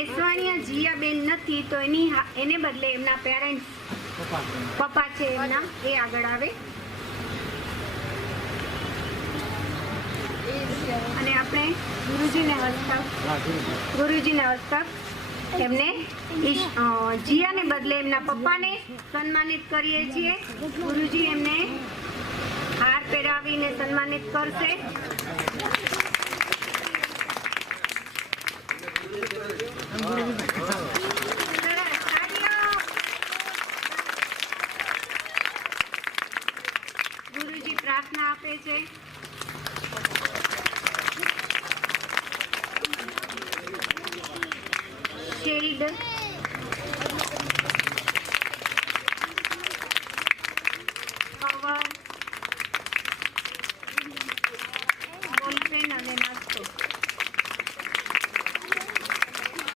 એસવાણીયા જીયાબેન નથી, તો એની એને બદલે એમના પેરેન્ટ્સ પપ્પા છે એમના, એ આગળ આવે. અને આપણે ગુરુજીને હસ્તક ગુરુજીને હસ્તક એમને જીયાને બદલે એમના પપ્પાને સન્માનિત કરીએ છીએ. ગુરુજી એમને હાર પહેરાવીને સન્માનિત કરશે. પ્રાર્થના આપે છે. Shield cover.